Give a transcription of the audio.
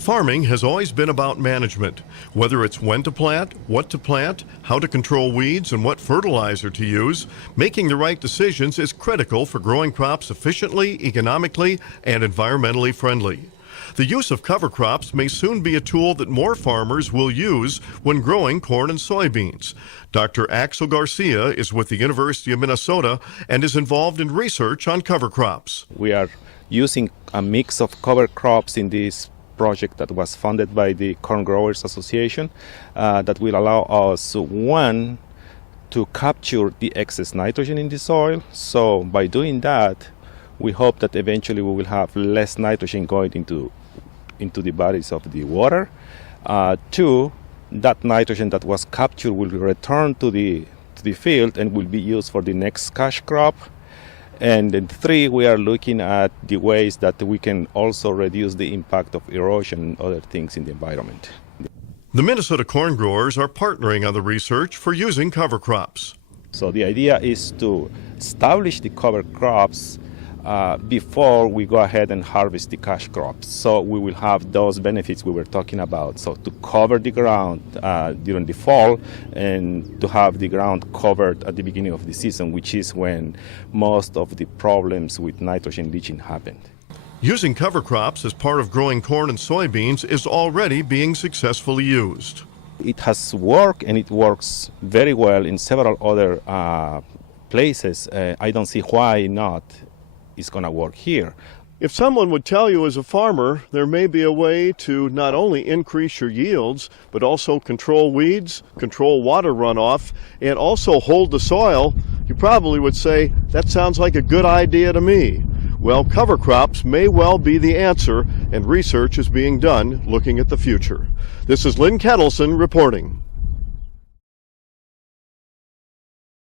Farming has always been about management. Whether it's when to plant, what to plant, how to control weeds, and what fertilizer to use, making the right decisions is critical for growing crops efficiently, economically, and environmentally friendly. The use of cover crops may soon be a tool that more farmers will use when growing corn and soybeans. Dr. Axel Garcia is with the University of Minnesota and is involved in research on cover crops. We are using a mix of cover crops in this project that was funded by the Corn Growers Association that will allow us, one, to capture the excess nitrogen in the soil. So by doing that, we hope that eventually we will have less nitrogen going into the bodies of the water. Two, that nitrogen that was captured will return to the field and will be used for the next cash crop. And then three, we are looking at the ways that we can also reduce the impact of erosion and other things in the environment. The Minnesota corn growers are partnering on the research for using cover crops. So the idea is to establish the cover crops before we go ahead and harvest the cash crops. So we will have those benefits we were talking about. So to cover the ground during the fall and to have the ground covered at the beginning of the season, which is when most of the problems with nitrogen leaching happened. Using cover crops as part of growing corn and soybeans is already being successfully used. It has worked, and it works very well in several other places. I don't see why not. It's going to work here. If someone would tell you as a farmer there may be a way to not only increase your yields, but also control weeds, control water runoff, and also hold the soil, you probably would say, that sounds like a good idea to me. Well, cover crops may well be the answer, and research is being done looking at the future. This is Lynn Ketelsen reporting.